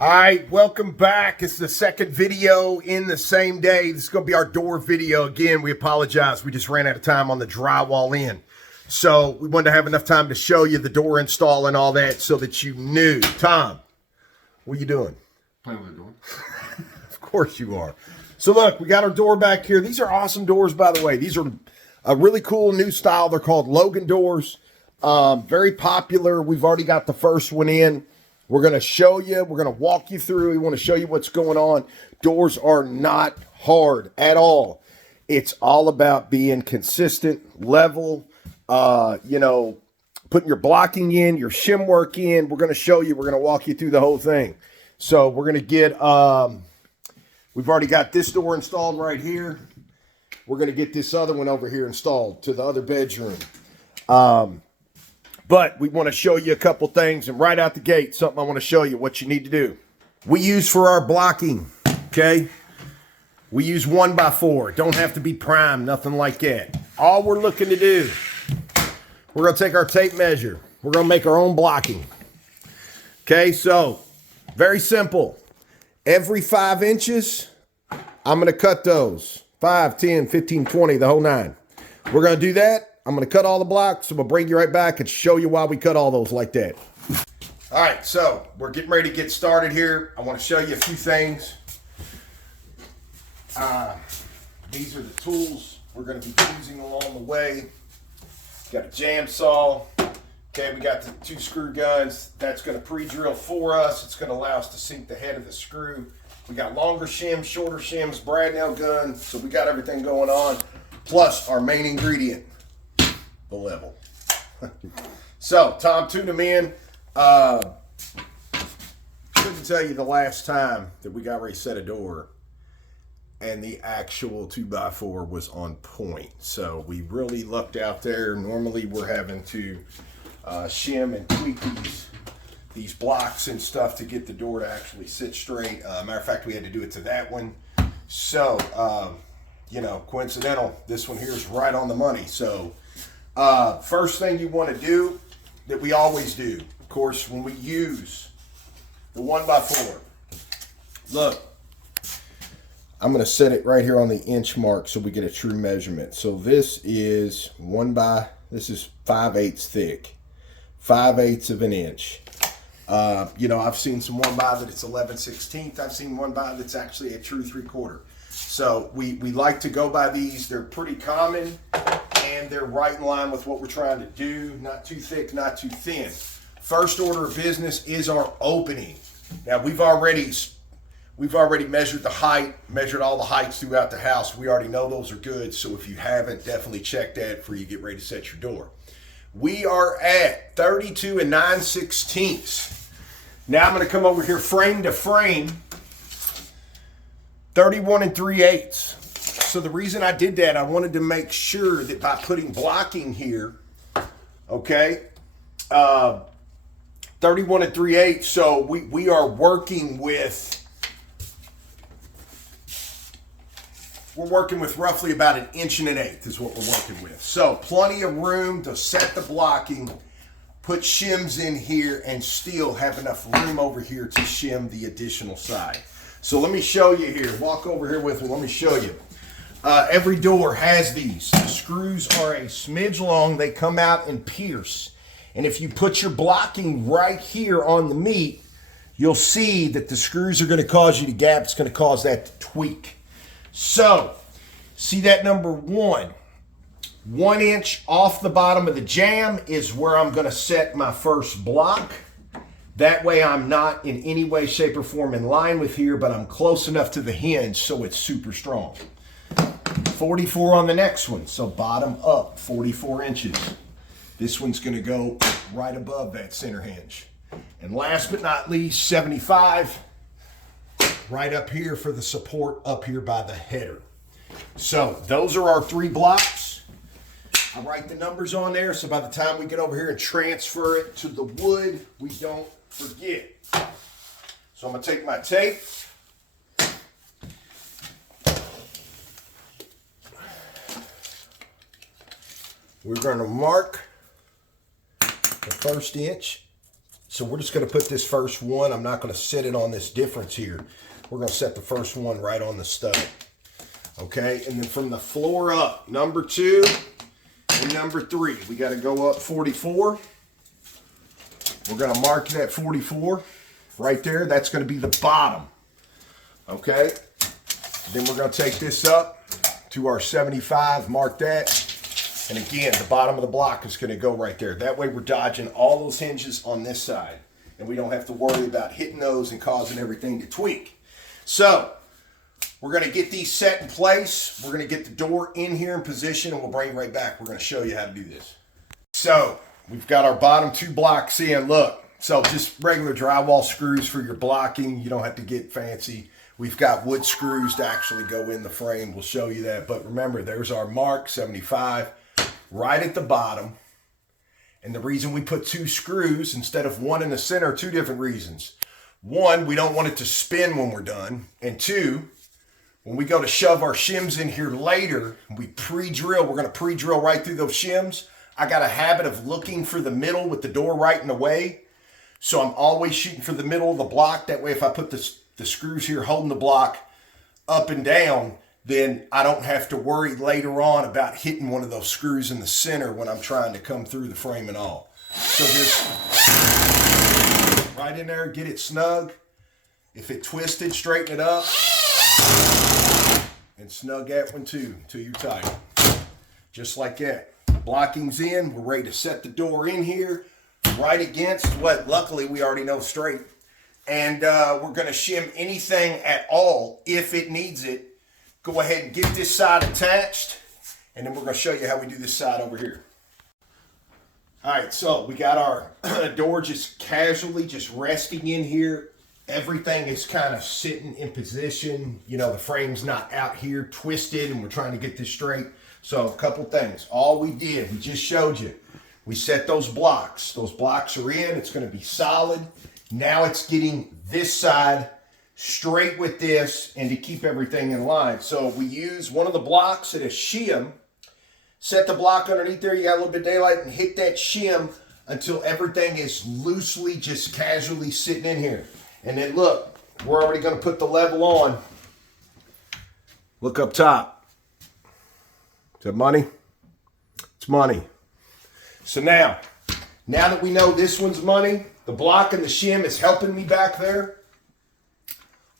All right, welcome back. It's the second video in the same day. This is going to be our door video. Again, we apologize. We just ran out of time on the drywall in. So we wanted to have enough time to show you the door install and all that so that you knew. Tom, what are you doing? Playing with the door. Of course you are. So look, we got our door back here. These are awesome doors, by the way. These are a really cool new style. They're called Logan doors. Very popular. We've already got the first one in. We're going to show you. We're going to walk you through. We want to show you what's going on. Doors are not hard at all. It's all about being consistent, level, putting your blocking in, your shim work in. We're going to show you. We're going to walk you through the whole thing. So we're going to get, we've already got this door installed right here. We're going to get this other one over here installed to the other bedroom. But we want to show you a couple things, and right out the gate, something I want to show you what you need to do. We use for our blocking, okay? We use 1x4. Don't have to be prime, nothing like that. All we're looking to do, we're going to take our tape measure. We're going to make our own blocking. Okay, so very simple. Every 5 inches, I'm going to cut those. 5, 10, 15, 20, the whole 9. We're going to do that. I'm going to cut all the blocks. I'm going to bring you right back and show you why we cut all those like that. All right, so we're getting ready to get started here. I want to show you a few things. These are the tools we're going to be using along the way. Got a jam saw. Okay, we got the 2 screw guns. That's going to pre-drill for us. It's going to allow us to sink the head of the screw. We got longer shims, shorter shims, brad nail gun. So we got everything going on. Plus our main ingredient, the level. So Tom tuned them in. Couldn't tell you the last time that we got ready to set a door and the actual 2x4 was on point. So we really lucked out there. Normally we're having to shim and tweak these blocks and stuff to get the door to actually sit straight. Matter of fact, we had to do it to that one. So, coincidental, this one here is right on the money. So first thing you want to do that we always do, of course, when we use the 1x4, look, I'm going to set it right here on the inch mark so we get a true measurement. So this is this is 5/8 thick, 5/8 of an inch. I've seen some 1x that it's 11/16. I've seen 1x that's actually a true 3/4. So we like to go by these. They're pretty common and they're right in line with what we're trying to do. Not too thick, not too thin. First order of business is our opening. Now we've already measured the height, measured all the heights throughout the house. We already know those are good. So if you haven't, definitely check that before you get ready to set your door. We are at 32 9/16. Now I'm going to come over here frame to frame, 31 3/8. So the reason I did that, I wanted to make sure that by putting blocking here, okay, 31 3/8. So we are working with, roughly about 1 1/8 inches is what we're working with. So plenty of room to set the blocking, put shims in here, and still have enough room over here to shim the additional side. So let me show you here. Walk over here with me. Let me show you. Every door has these. The screws are a smidge long. They come out and pierce. And if you put your blocking right here on the meat, you'll see that the screws are going to cause you to gap. It's going to cause that to tweak. So, see that number 1. 1 inch off the bottom of the jamb is where I'm going to set my first block. That way I'm not in any way, shape, or form in line with here, but I'm close enough to the hinge so it's super strong. 44 on the next one, so bottom up, 44 inches. This one's going to go right above that center hinge. And last but not least, 75. Right up here for the support up here by the header. So those are our 3 blocks. I write the numbers on there so by the time we get over here and transfer it to the wood, we don't forget. So I'm going to take my tape. We're going to mark the first inch So we're just going to put this first one. I'm not going to set it on this difference here. We're going to set the first one right on the stud. Okay, and then from the floor up, number 2 and number 3, we got to go up 44. We're going to mark that 44 right there. That's going to be the bottom. Okay, then we're going to take this up to our 75, mark that. And again, the bottom of the block is going to go right there. That way we're dodging all those hinges on this side. And we don't have to worry about hitting those and causing everything to tweak. So, we're going to get these set in place. We're going to get the door in here in position, and we'll bring it right back. We're going to show you how to do this. So, we've got our bottom 2 blocks in. Look, so just regular drywall screws for your blocking. You don't have to get fancy. We've got wood screws to actually go in the frame. We'll show you that. But remember, there's our mark, 75, right at the bottom. And the reason we put 2 screws instead of 1 in the center, 2 different reasons. 1, we don't want it to spin when we're done. And 2, when we go to shove our shims in here later, we pre-drill. We're going to pre-drill right through those shims. I got a habit of looking for the middle with the door right in the way. So I'm always shooting for the middle of the block. That way if I put the screws here holding the block up and down, then I don't have to worry later on about hitting one of those screws in the center when I'm trying to come through the frame and all. So just right in there, get it snug. If it twisted, straighten it up. And snug that one too, till you're tight. Just like that. Blocking's in, we're ready to set the door in here, right against what luckily we already know straight. And we're gonna shim anything at all if it needs it. Go ahead and get this side attached, and then we're gonna show you how we do this side over here. All right, so we got our door just casually just resting in here. Everything is kind of sitting in position. You know, the frame's not out here twisted, and we're trying to get this straight. So a couple things. All we did, we just showed you. We set those blocks. Those blocks are in. It's going to be solid. Now it's getting this side straight with this and to keep everything in line. So we use one of the blocks at a shim. Set the block underneath there. You got a little bit of daylight and hit that shim until everything is loosely, just casually sitting in here. And then look, we're already going to put the level on. Look up top. Is that money? It's money. So now that we know this one's money, the block and the shim is helping me back there,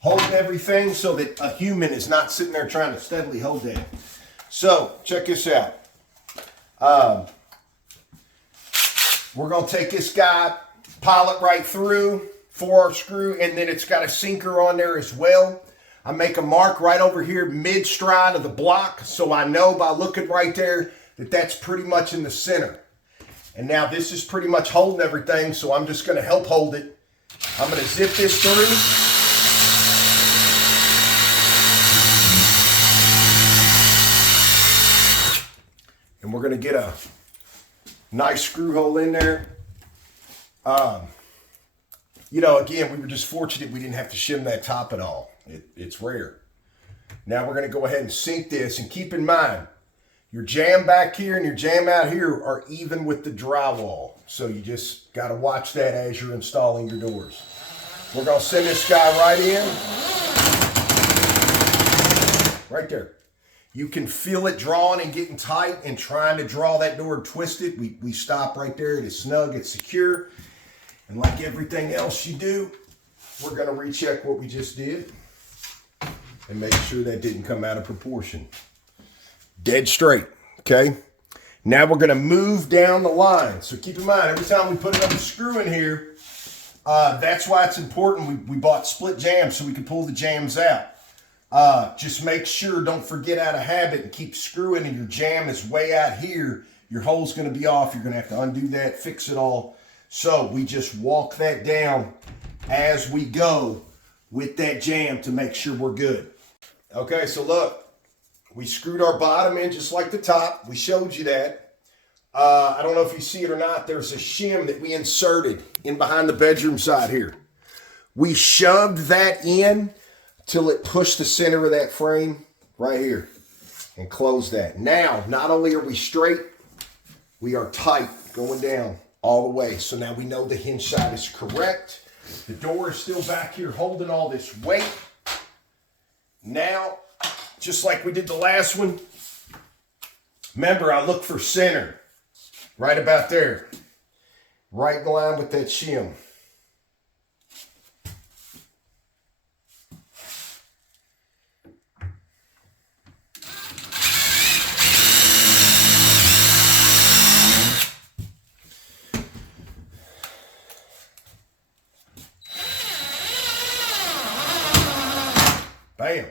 holding everything so that a human is not sitting there trying to steadily hold that. So check this out. We're going to take this guy, pile it right through, 4 screw, and then it's got a sinker on there as well. I make a mark right over here mid-stride of the block, so I know by looking right there that that's pretty much in the center. And now this is pretty much holding everything, so I'm just going to help hold it. I'm going to zip this through. And we're going to get a nice screw hole in there. You know, again, we were just fortunate we didn't have to shim that top at all. It's rare. Now we're going to go ahead and sink this, and keep in mind, your jam back here and your jam out here are even with the drywall. So you just got to watch that as you're installing your doors. We're going to send this guy right in. Right there. You can feel it drawing and getting tight and trying to draw that door and twist it. We stop right there. It is snug. It's secure. And like everything else you do, we're going to recheck what we just did and make sure that didn't come out of proportion. Dead straight, okay? Now we're going to move down the line. So keep in mind, every time we put another screw in here, that's why it's important. We bought split jams so we can pull the jams out. Just make sure, don't forget out of habit and keep screwing, and your jam is way out here. Your hole's going to be off. You're going to have to undo that, fix it all. So we just walk that down as we go with that jam to make sure we're good. Okay, so look, we screwed our bottom in just like the top. We showed you that. I don't know if you see it or not. There's a shim that we inserted in behind the bedroom side here. We shoved that in till it pushed the center of that frame right here and closed that. Now, not only are we straight, we are tight going down. all the way. So now we know the hinge side is correct. The door is still back here holding all this weight. Now, just like we did the last one, remember I look for center, right about there, right in line with that shim. Bam.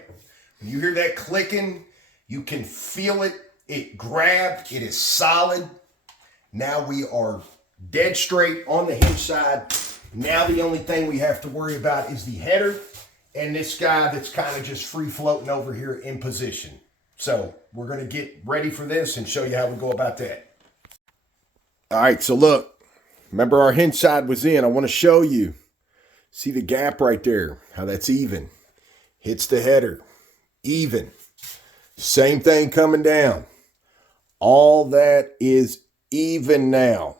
When you hear that clicking, you can feel it. It grabbed. It is solid. Now we are dead straight on the hinge side. Now the only thing we have to worry about is the header and this guy that's kind of just free floating over here in position. So we're going to get ready for this and show you how we go about that. All right, so look. Remember our hinge side was in. I want to show you. See the gap right there, how that's even. Hits the header, even. Same thing coming down. All that is even now.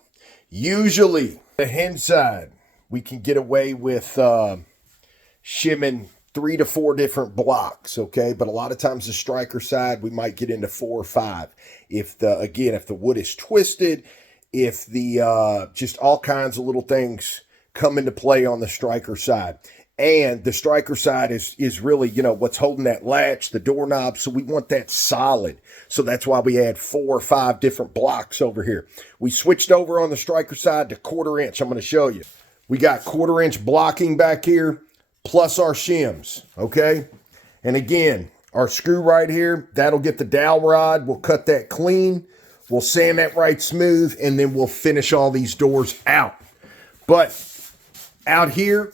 Usually, the hinge side, we can get away with shimming 3 to 4 different blocks, okay? But a lot of times the striker side, we might get into 4 or 5. If the wood is twisted, if the just all kinds of little things come into play on the striker side. And the striker side is really, what's holding that latch, the doorknob. So we want that solid. So that's why we had 4 or 5 different blocks over here. We switched over on the striker side to 1/4 inch. I'm going to show you. We got 1/4 inch blocking back here, plus our shims, okay? And again, our screw right here, that'll get the dowel rod. We'll cut that clean. We'll sand that right smooth, and then we'll finish all these doors out. But out here,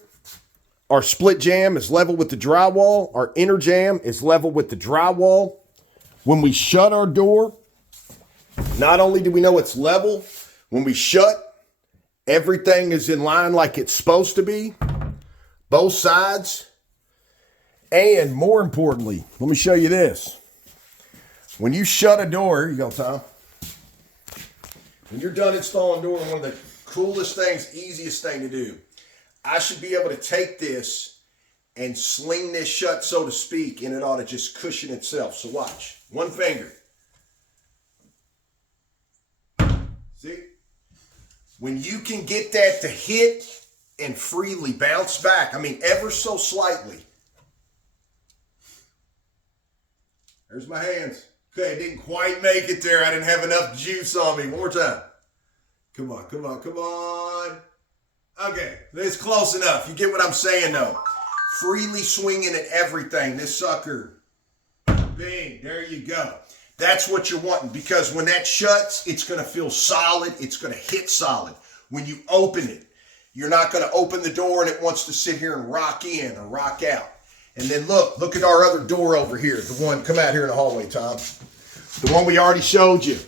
our split jamb is level with the drywall. Our inner jamb is level with the drywall. When we shut our door, not only do we know it's level, when we shut, everything is in line like it's supposed to be, both sides. And more importantly, let me show you this. When you shut a door, here you go, Tom. When you're done installing a door, one of the coolest things, easiest thing to do, I should be able to take this and sling this shut, so to speak, and it ought to just cushion itself. So watch. One finger. See? When you can get that to hit and freely bounce back, I mean, ever so slightly. There's my hands. Okay, I didn't quite make it there. I didn't have enough juice on me. One more time. Come on, come on, come on. Okay, that's close enough. You get what I'm saying, though. Freely swinging at everything. This sucker, bing, there you go. That's what you're wanting, because when that shuts, it's going to feel solid. It's going to hit solid. When you open it, you're not going to open the door and it wants to sit here and rock in or rock out. And then look at our other door over here. The one, come out here in the hallway, Tom. The one we already showed you,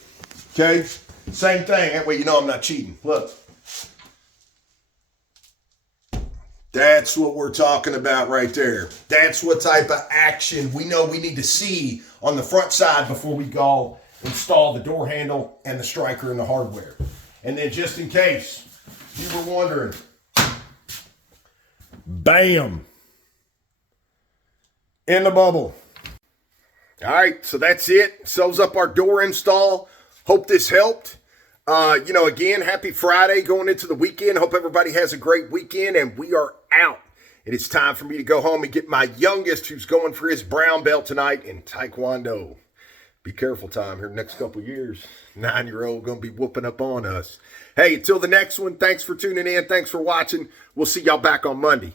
okay? Same thing. That way you know I'm not cheating. Look. That's what we're talking about right there. That's what type of action we know we need to see on the front side before we go install the door handle and the striker and the hardware. And then just in case you were wondering, bam, in the bubble. All right, so that's it. Sews up our door install. Hope this helped. Again, happy Friday going into the weekend. Hope everybody has a great weekend, and we are out. It is time for me to go home and get my youngest, who's going for his brown belt tonight in Taekwondo. Be careful, Tom, here next couple years. 9-year-old going to be whooping up on us. Hey, until the next one, thanks for tuning in. Thanks for watching. We'll see y'all back on Monday.